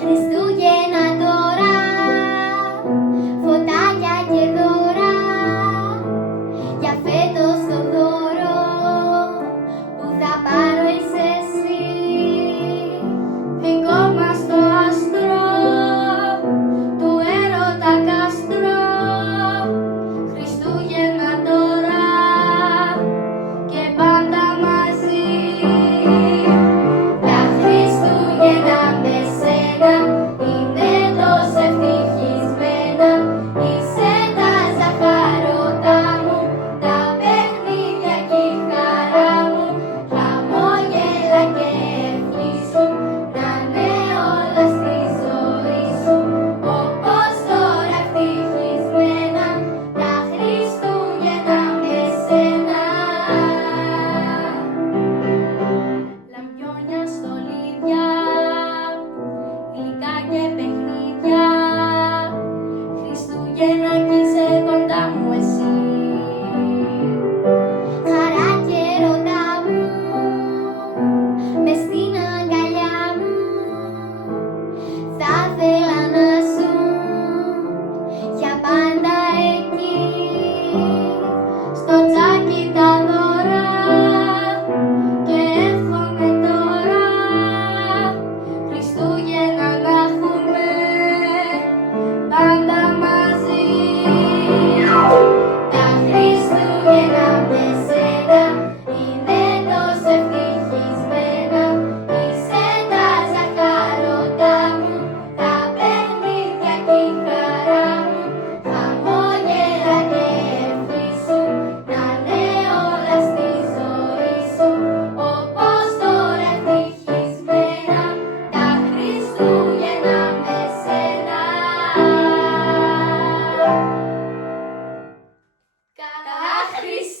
Χριστούγεννα τώρα, φωτάκια και δώρα, για φέτος το δώρο που θα πάρω είσαι εσύ. Δικό μας το άστρο, του έρωτα κάστρο, Χριστούγεννα τώρα και πάντα μαζί. Τα Χριστούγεννα με σένα είναι τόσο ευτυχισμένα. Είσαι τα ζαχαρωτά μου, τα παιχνίδια κι η χαρά μου, χαμόγελα και ευχή σου, να είναι όλα στη ζωή σου όπως τώρα ευτυχισμένα. Τα Χριστούγεννα με σένα. Λαμπιόνια, στολίδια, γλυκά και παιχνίδια, Χριστούγεννα κι είσαι κοντά μου εσύ. Χαρά και έρωτά μου, μες στην αγκαλιά μου, θα ήθελα να ζουν για πάντα εκεί. Στο τζάκι τα δώρα και εύχομαι τώρα Χριστούγεννα να έχουμε πάντα μαζί. Τα Χριστούγεννα με σένα είναι τόσο ευτυχισμένα. Είσαι τα ζαχαρωτά μου, τα παιχνίδια κι η χαρά μου, χαμόγελα και ευχή σου, να είναι όλα στη ζωή σου όπως τώρα ευτυχισμένα. Τα Χριστούγεννα με σένα. Καλά Χριστούγεννα!